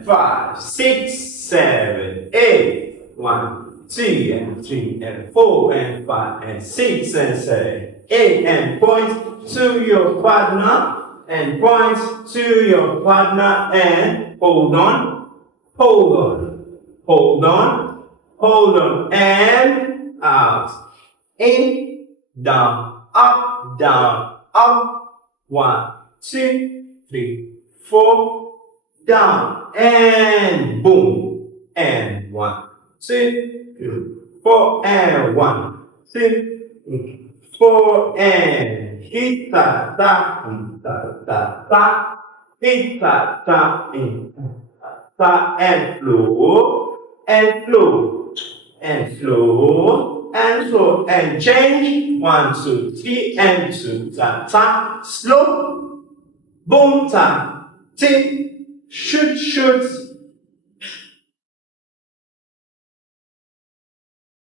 and 5, 6, 7, 8. 1, 2 and 3 and 4 and 5 and 6 and 7, 8 and point to your partner and point to your partner and hold on, hold on, hold on, hold on and out. In, down, up. 1, 2, 3, 4, down and boom. And 1, 2, 3, 4 and 1, 2, 4 and hit ta ta ta ta hit ta ta ta and flow and flow and flow and flow and change 1, 2, 3 and 2 ta ta slow boom ta tick shoot